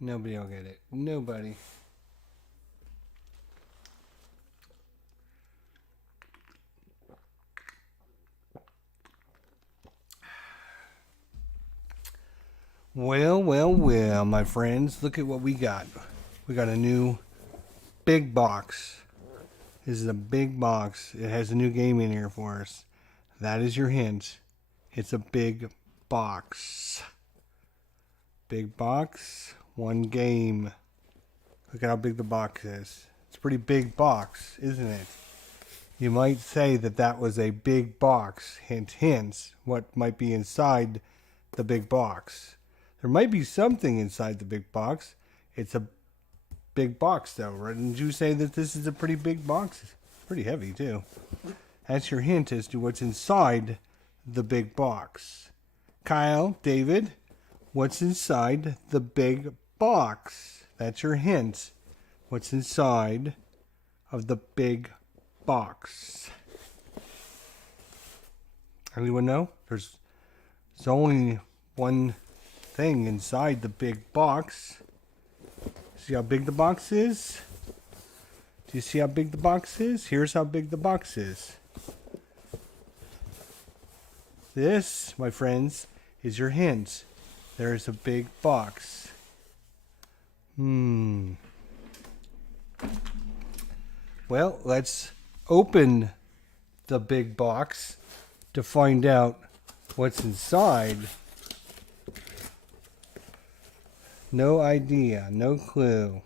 Nobody will get it. Nobody. Well, my friends. Look at what we got. We got a new big box. This is a big box. It has a new game in here for us. That is your hint. It's a big box. Big box, one game. Look at how big the box is. It's a pretty big box, isn't it? You might say that that was a big box. Hint, hint. What might be inside the big box? There might be something inside the big box. It's a big box, though. Didn't you say that this is a pretty big box? It's pretty heavy, too. That's your hint as to what's inside the big box. Kyle, David, what's inside the big box? That's your hint. What's inside of the big box? Anyone know? There's only one thing inside the big box. See how big the box is? Do you see how big the box is? Here's how big the box is. This, my friends, is your hint. There is a big box. Well, let's open the big box to find out what's inside. No idea, no clue.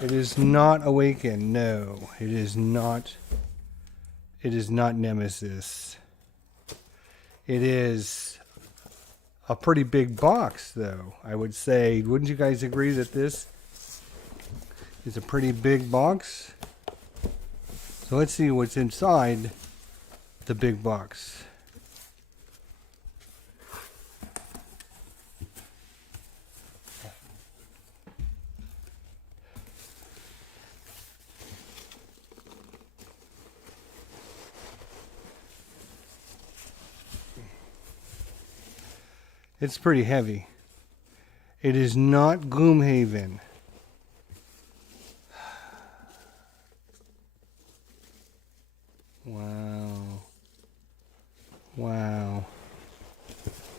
It is not Awaken. No, it is not. It is not Nemesis. It is a pretty big box, though. I would say, wouldn't you guys agree that this is a pretty big box? So let's see what's inside the big box. It's pretty heavy. It is not Gloomhaven. Wow. Wow.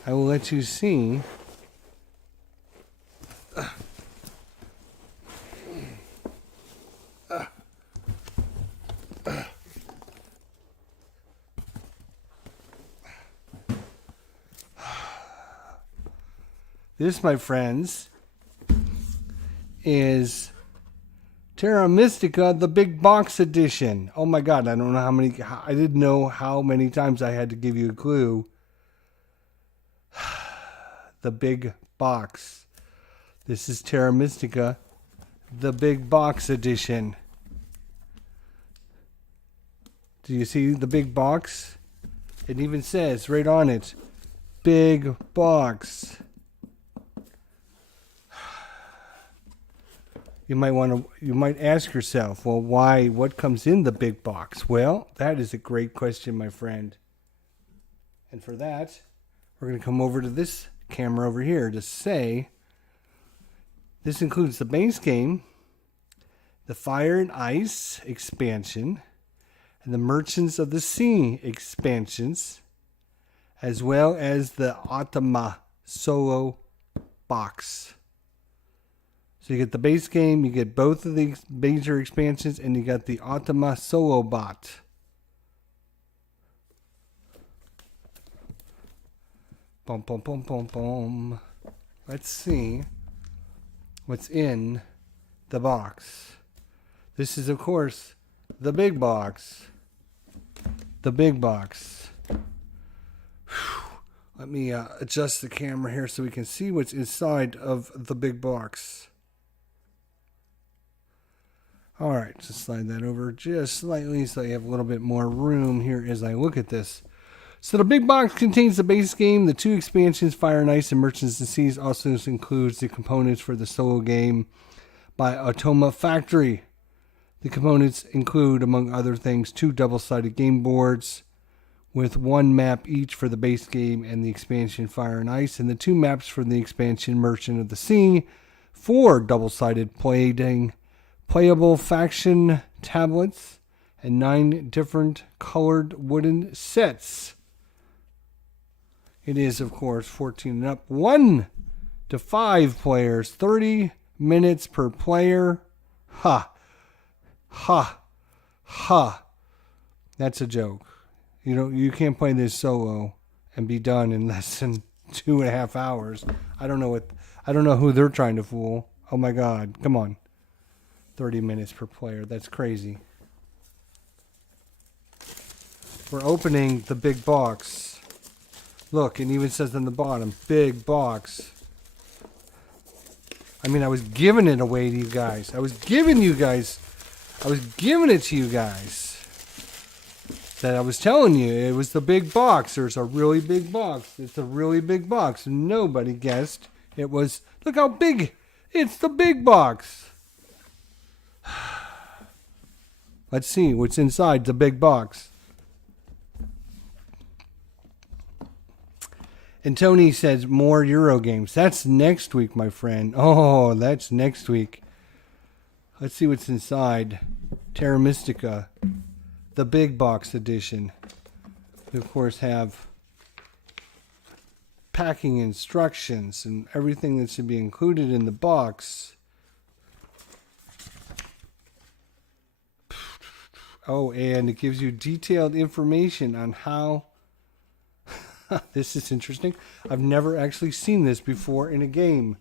I will let you see. This, my friends, is Terra Mystica, the big box edition. Oh my God, I don't know how many, I didn't know how many times I had to give you a clue. The big box. This is Terra Mystica, the big box edition. Do you see the big box? It even says right on it, big box. You might ask yourself, well, why? What comes in the big box? Well, that is a great question, my friend. And for that, we're going to come over to this camera over here to say this includes the base game, the Fire and Ice expansion, and the Merchants of the Sea expansions, as well as the Automa solo box. So you get the base game, you get both of the major expansions, and you got the Automa Solo Bot. Boom, boom, boom, boom, boom. Let's see what's in the box. This is, of course, the big box. The big box. Whew. Let me adjust the camera here so we can see what's inside of the big box. All right, just slide that over just slightly so you have a little bit more room here as I look at this. So the big box contains the base game, the two expansions, Fire and Ice and Merchants of the Seas. Also includes the components for the solo game by Automa Factory. The components include, among other things, two double-sided game boards with one map each for the base game and the expansion Fire and Ice, and the 2 maps for the expansion Merchant of the Sea, 4 double-sided playable faction tablets, and 9 different colored wooden sets. It is, of course, 14 and up, 1 to 5 players, 30 minutes per player. Ha! Ha! Ha! That's a joke. You can't play this solo and be done in less than 2.5 hours. I don't know who they're trying to fool. Oh my God. Come on. 30 minutes per player. That's crazy. We're opening the big box. Look, it even says on the bottom, big box. I mean, I was giving it away to you guys. I was giving it to you guys. That I was telling you, it was the big box. There's a really big box. It's a really big box. Nobody guessed it was. Look how big. It's the big box. Let's see what's inside the big box. And Tony says more Euro games. That's next week, my friend. Oh, that's next week. Let's see what's inside. Terra Mystica. The big box edition. We, of course, have packing instructions and everything that should be included in the box. Oh, and it gives you detailed information on how... This is interesting. I've never actually seen this before in a game.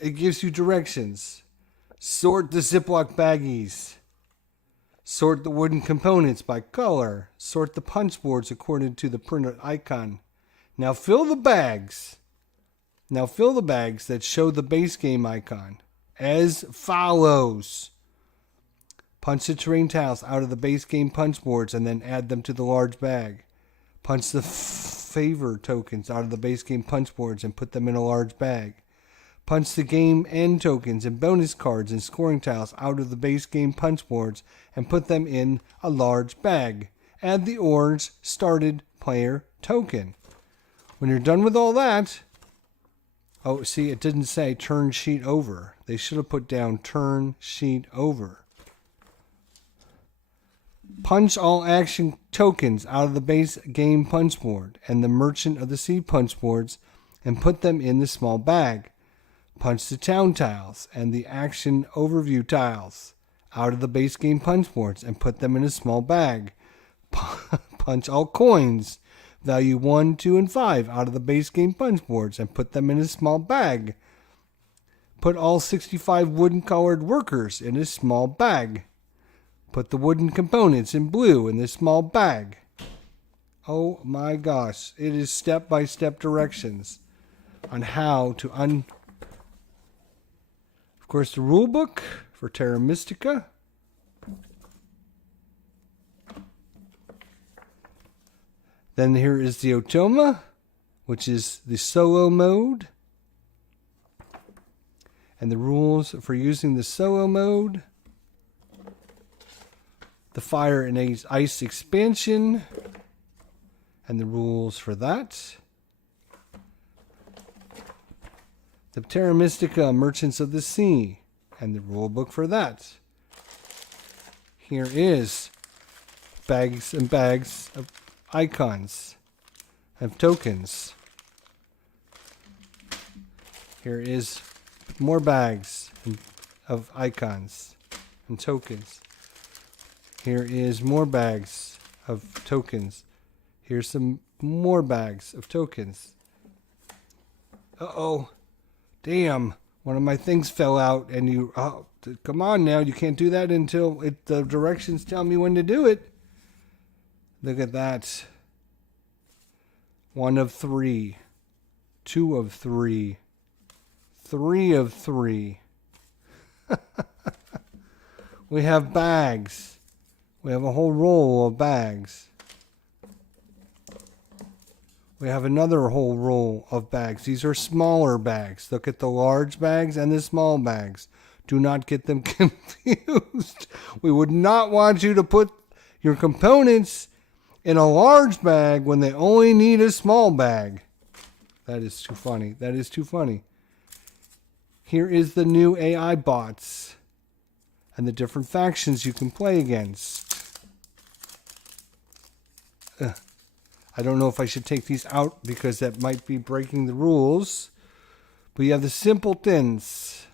It gives you directions. Sort the Ziploc baggies. Sort the wooden components by color. Sort the punch boards according to the printed icon. Now fill the bags. That show the base game icon as follows. Punch the terrain tiles out of the base game punch boards and then add them to the large bag. Punch the favor tokens out of the base game punch boards and put them in a large bag. Punch the game end tokens and bonus cards and scoring tiles out of the base game punch boards and put them in a large bag. Add the orange started player token. When you're done with all that... Oh, see, it didn't say turn sheet over. They should have put down turn sheet over. Punch all action tokens out of the base game punch board and the Merchant of the Sea punch boards and put them in the small bag. Punch the town tiles and the action overview tiles out of the base game punch boards and put them in a small bag. Punch all coins, value 1, 2, and 5 out of the base game punch boards and put them in a small bag. Put all 65 wooden colored workers in a small bag. Put the wooden components in blue in this small bag. Oh my gosh, it is step-by-step directions on how to Of course, the rule book for Terra Mystica. Then here is the Otoma, which is the solo mode. And the rules for using the solo mode. The Fire and Ice expansion. And the rules for that. The Terra Mystica Merchants of the Sea. And the rule book for that. Here is bags and bags of icons of tokens. Here is more bags of icons and tokens. Here is more bags of tokens. Here's some more bags of tokens. Uh-oh. Damn. One of my things fell out and you... Oh, come on now. You can't do that until the directions tell me when to do it. Look at that. 1 of 3. 2 of 3. 3 of 3. We have bags. We have a whole roll of bags. We have another whole roll of bags. These are smaller bags. Look at the large bags and the small bags. Do not get them confused. We would not want you to put your components in a large bag when they only need a small bag. That is too funny. That is too funny. Here is the new AI bots and the different factions you can play against. I don't know if I should take these out because that might be breaking the rules. But you have the simpletons.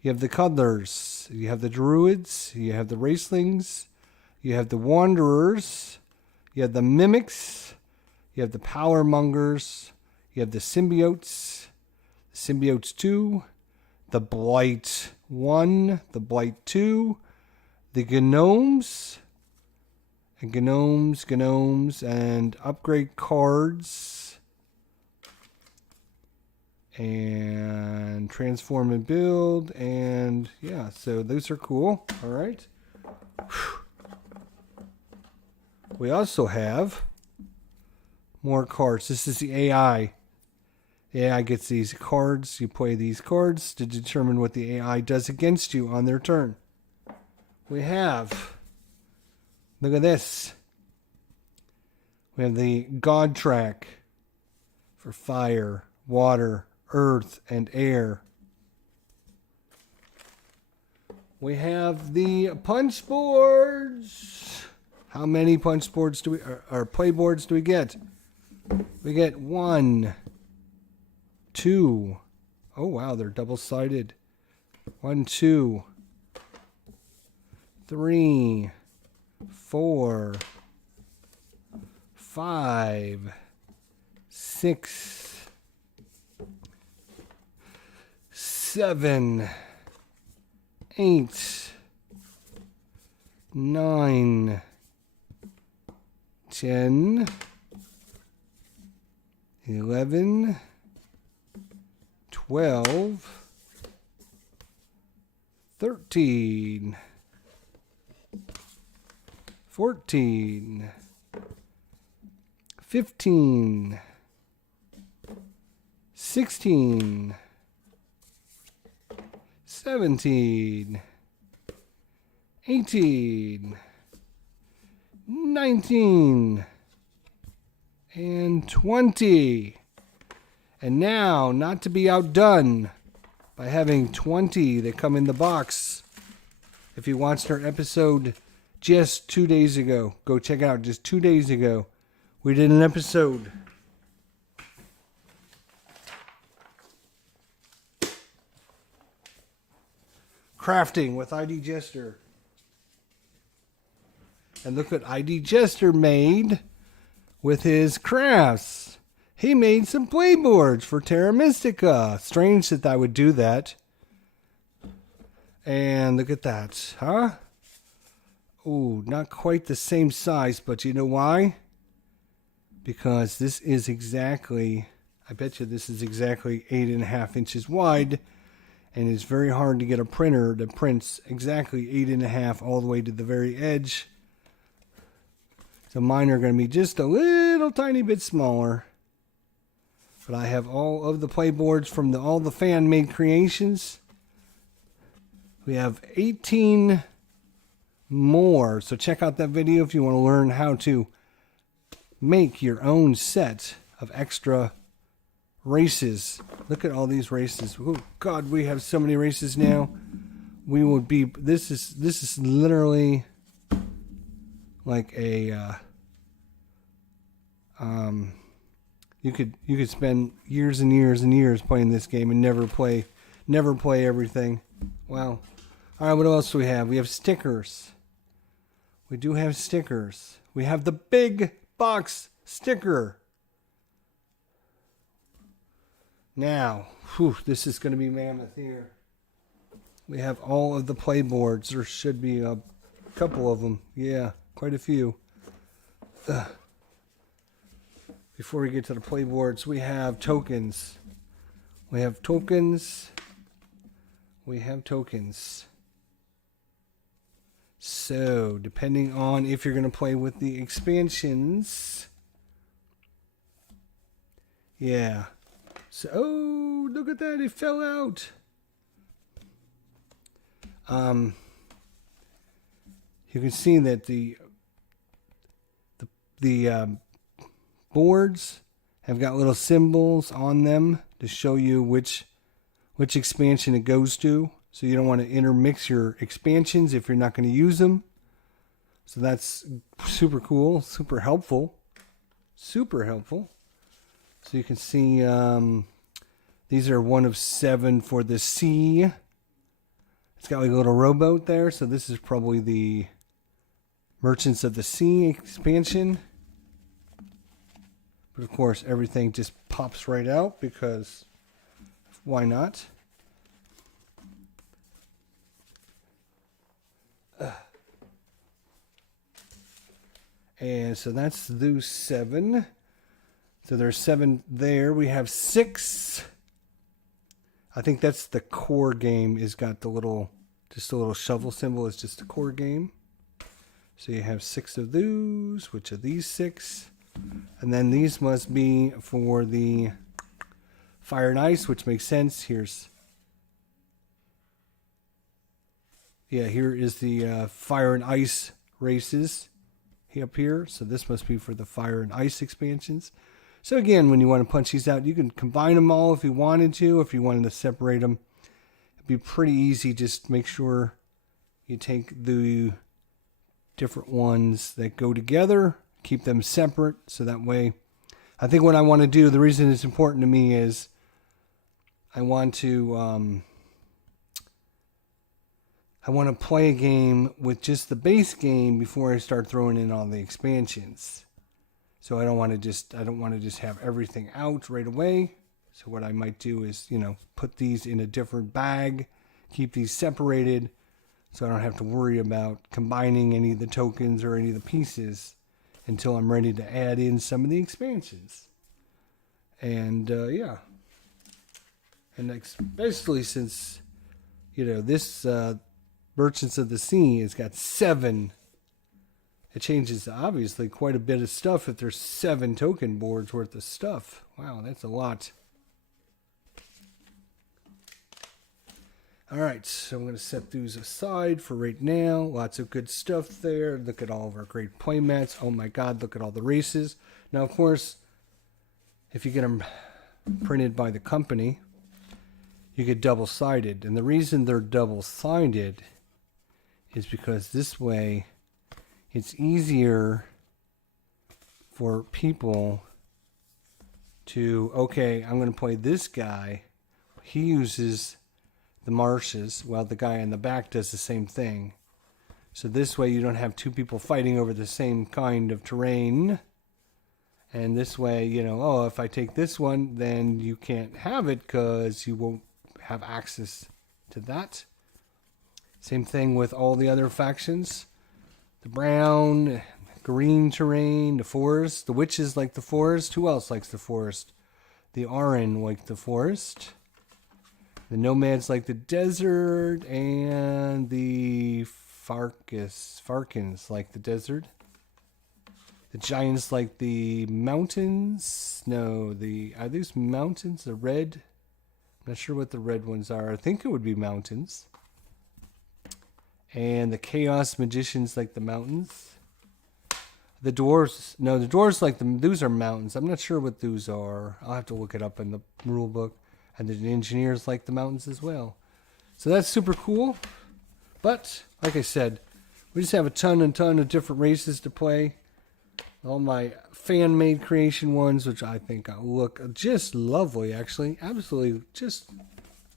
You have the cuddlers. You have the druids. You have the racelings. You have the wanderers. You have the mimics. You have the power mongers. You have the symbiotes. The symbiotes 2. The blight 1. The blight 2. The gnomes. And gnomes, and upgrade cards. And transform and build. And yeah, so those are cool. All right. We also have more cards. This is the AI. The AI gets these cards. You play these cards to determine what the AI does against you on their turn. We have, look at this. We have the God track for fire, water, earth, and air. We have the punch boards. How many punch boards do we, or play boards do we get? We get 1, 2. Oh wow, they're double-sided. 1, 2, 3, 4, 5, 6, 7, 8, 9, 10, 11, 12, 13, 14, 15, 16, 17, 18, 19, and 20. And now, not to be outdone by having 20 that come in the box. If you watched our episode just 2 days ago, go check it out. Just 2 days ago, we did an episode. Crafting with ID Jester. And look what ID Jester made with his crafts. He made some playboards for Terra Mystica. Strange that I would do that. And look at that, huh? Ooh, not quite the same size, but you know why? Because this is exactly, I bet you this is exactly 8.5 inches wide. And it's very hard to get a printer that prints exactly 8.5 all the way to the very edge. So mine are going to be just a little tiny bit smaller. But I have all of the playboards from all the fan-made creations. We have 18 more. So check out that video if you want to learn how to make your own set of extra races. Look at all these races. Oh God, we have so many races now. We will be. This is literally like a. You could spend years and years and years playing this game and never play everything. Wow. All right, what else do we have? We have stickers. We do have stickers. We have the big box sticker. Now, this is going to be mammoth here. We have all of the playboards. There should be a couple of them. Yeah, quite a few. Before we get to the playboards, we have tokens. We have tokens. We have tokens. So, depending on if you're going to play with the expansions. Yeah. So, oh, look at that. It fell out. You can see that the boards have got little symbols on them to show you which expansion it goes to. So you don't want to intermix your expansions if you're not going to use them. So that's super cool, super helpful. Super helpful. So you can see these are 1 of 7 for the sea. It's got like a little rowboat there. So this is probably the Merchants of the Sea expansion. But of course, everything just pops right out because why not? And so that's those 7. So there's 7 there. We have 6. I think that's the core game. Is got the little, just a little shovel symbol. Is just a core game. So you have 6 of those. Which are these 6? And then these must be for the fire and ice, which makes sense. Here is the fire and ice races up here. So this must be for the fire and ice expansions. So again, when you want to punch these out, you can combine them all if you wanted to. If you wanted to separate them, it'd be pretty easy. Just make sure you take the different ones that go together, keep them separate. So that way, I think what I want to do, the reason it's important to me is I want to play a game with just the base game before I start throwing in all the expansions. So I don't want to just have everything out right away. So what I might do is, put these in a different bag, keep these separated, so I don't have to worry about combining any of the tokens or any of the pieces until I'm ready to add in some of the expansions. And and especially since this Merchants of the Sea has got 7. It changes, obviously, quite a bit of stuff if there's 7 token boards worth of stuff. Wow, that's a lot. All right, so I'm going to set those aside for right now. Lots of good stuff there. Look at all of our great playmats. Oh my God, look at all the races. Now, of course, if you get them printed by the company, you get double-sided. And the reason they're double-sided is because this way it's easier for people to, okay, I'm going to play this guy. He uses the marshes while the guy in the back does the same thing. So this way you don't have 2 people fighting over the same kind of terrain. And this way, if I take this one, then you can't have it because you won't have access to that. Same thing with all the other factions. The brown, green terrain, the forest. The witches like the forest. Who else likes the forest? The Aran like the forest. The nomads like the desert. And the Farkins like the desert. The giants like the mountains. No, are these mountains? The red? I'm not sure what the red ones are. I think it would be mountains. And the chaos magicians like the mountains. The dwarves, no, the dwarves like those are mountains. I'm not sure what those are. I'll have to look it up in the rule book. And the engineers like the mountains as well. So that's super cool. But, like I said, we just have a ton of different races to play. All my fan-made creation ones, which I think look just lovely, actually. Absolutely,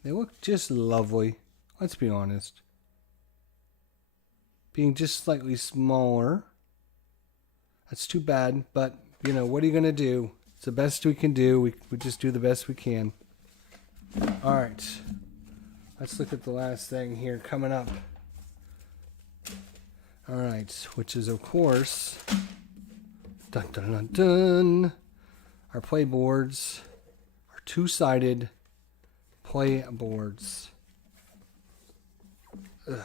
they look just lovely. Let's be honest. Being just slightly smaller. That's too bad, but, what are you going to do? It's the best we can do. We just do the best we can. All right. Let's look at the last thing here coming up. All right, which is, of course, dun dun dun dun, our play boards, our 2-sided play boards. Ugh.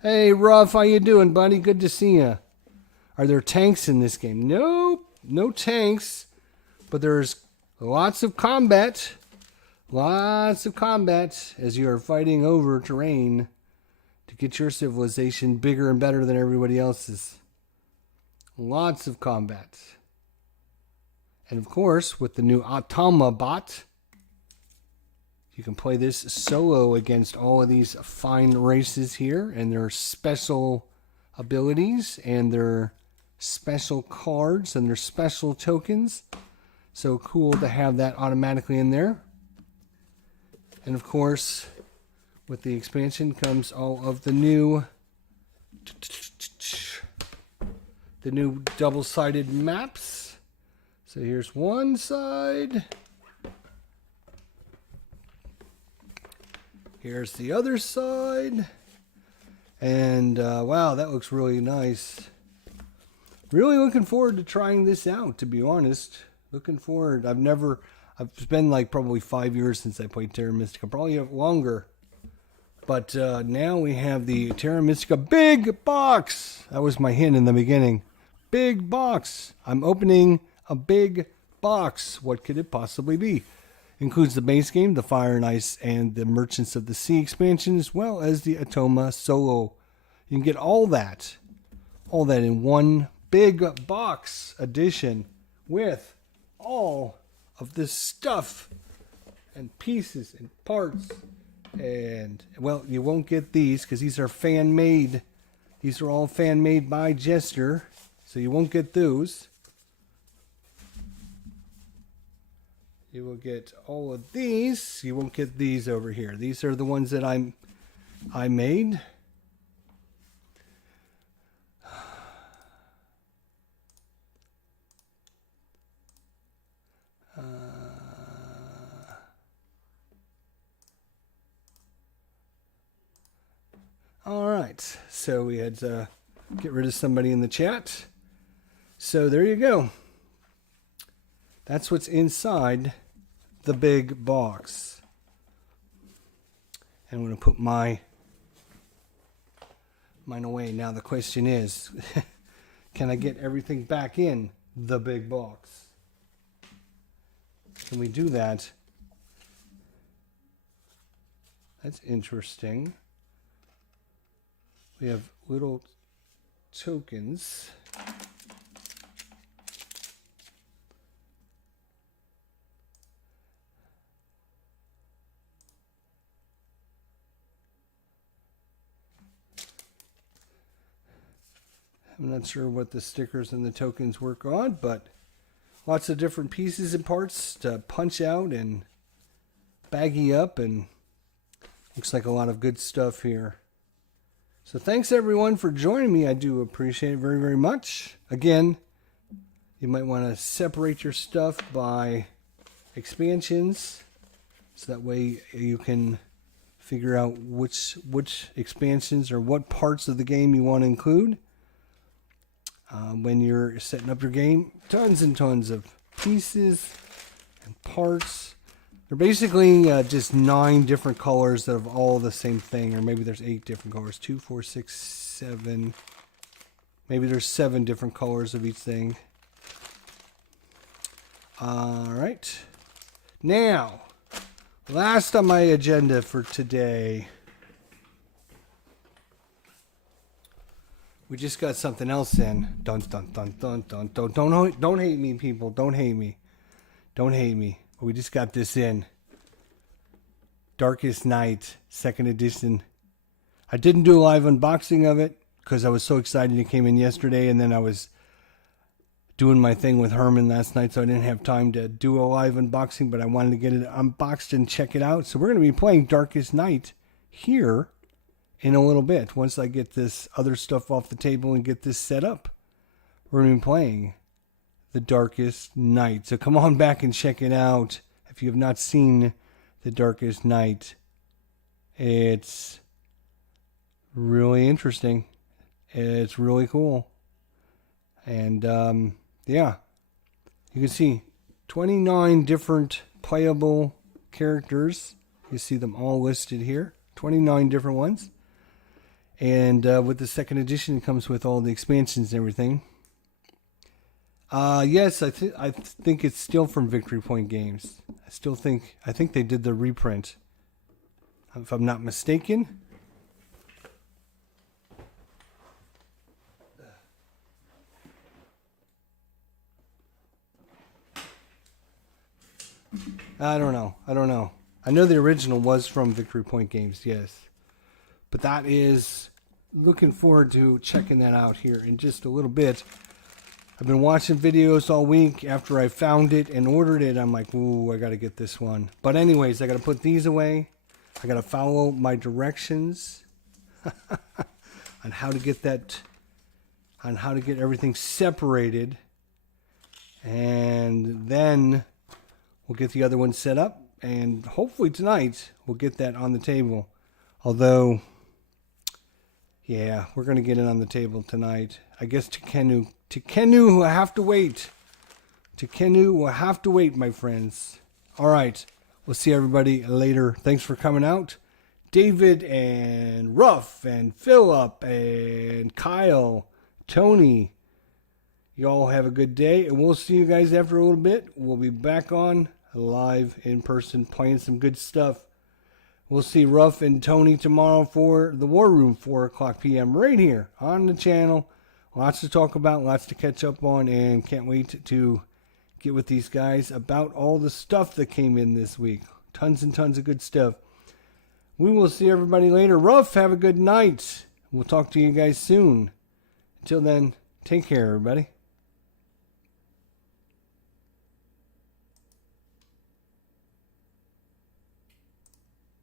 Hey, Ruff, how you doing, buddy? Good to see you. Are there tanks in this game? Nope, no tanks, but there's lots of combat. Lots of combat as you are fighting over terrain to get your civilization bigger and better than everybody else's. Lots of combat. And of course, with the new Automa bot, you can play this solo against all of these fine races here and their special abilities and their special cards and their special tokens. So cool to have that automatically in there. And of course, with the expansion comes all of the new double-sided maps. So here's one side. Here's the other side. And wow, that looks really nice. Really looking forward to trying this out, to be honest. Looking forward. It's been like probably 5 years since I played Terra Mystica, probably longer. But now we have the Terra Mystica big box. That was my hint in the beginning. Big box. I'm opening a big box. What could it possibly be? Includes the base game, the Fire and Ice, and the Merchants of the Sea expansion, as well as the Automa Solo. You can get all that in one big box edition with all of this stuff and pieces and parts. And, well, you won't get these because these are fan-made. These are all fan-made by Jester, so you won't get those. You will get all of these. You won't get these over here. These are the ones that I made. All right, so we had to get rid of somebody in the chat. So there you go. That's what's inside the big box. And I'm going to put mine away. Now the question is, can I get everything back in the big box? Can we do that? That's interesting. We have little tokens. I'm not sure what the stickers and the tokens work on, but lots of different pieces and parts to punch out and baggy up, and looks like a lot of good stuff here. So thanks everyone for joining me. I do appreciate it very, very much. Again, you might want to separate your stuff by expansions, so that way you can figure out which expansions or what parts of the game you want to include. When you're setting up your game, tons and tons of pieces and parts. They're basically just 9 different colors that have all the same thing, or maybe there's 8 different colors. 2, 4, 6, 7. Maybe there's 7 different colors of each thing. All right. Now, last on my agenda for today, we just got something else in. Dun dun dun dun dun dun. Don't hate me, people. Don't hate me. Don't hate me. But we just got this in. Darkest Night, 2nd edition. I didn't do a live unboxing of it because I was so excited it came in yesterday, and then I was doing my thing with Herman last night, so I didn't have time to do a live unboxing, but I wanted to get it unboxed and check it out. So we're going to be playing Darkest Night here in a little bit. Once I get this other stuff off the table and get this set up, we're going to be playing The Darkest Night. So come on back and check it out. If you have not seen The Darkest Night, it's really interesting. It's really cool. And yeah, you can see 29 different playable characters. You see them all listed here. 29 different ones. And with the 2nd edition, it comes with all the expansions and everything. Yes, I think it's still from Victory Point Games. I think they did the reprint, if I'm not mistaken. I don't know. I know the original was from Victory Point Games, yes. But that is, looking forward to checking that out here in just a little bit. I've been watching videos all week. After I found it and ordered it, I'm like, ooh, I got to get this one. But anyways, I got to put these away. I got to follow my directions on how to get that, on how to get everything separated. And then we'll get the other one set up. And hopefully tonight we'll get that on the table. Although, yeah, we're going to get it on the table tonight. I guess Tekenu will have to wait. Tekenu will have to wait, my friends. All right. We'll see everybody later. Thanks for coming out. David and Ruff and Philip and Kyle, Tony. You all have a good day. And we'll see you guys after a little bit. We'll be back on live in person playing some good stuff. We'll see Ruff and Tony tomorrow for the War Room, 4 o'clock p.m. right here on the channel. Lots to talk about, lots to catch up on, and can't wait to get with these guys about all the stuff that came in this week. Tons and tons of good stuff. We will see everybody later. Ruff, have a good night. We'll talk to you guys soon. Until then, take care, everybody.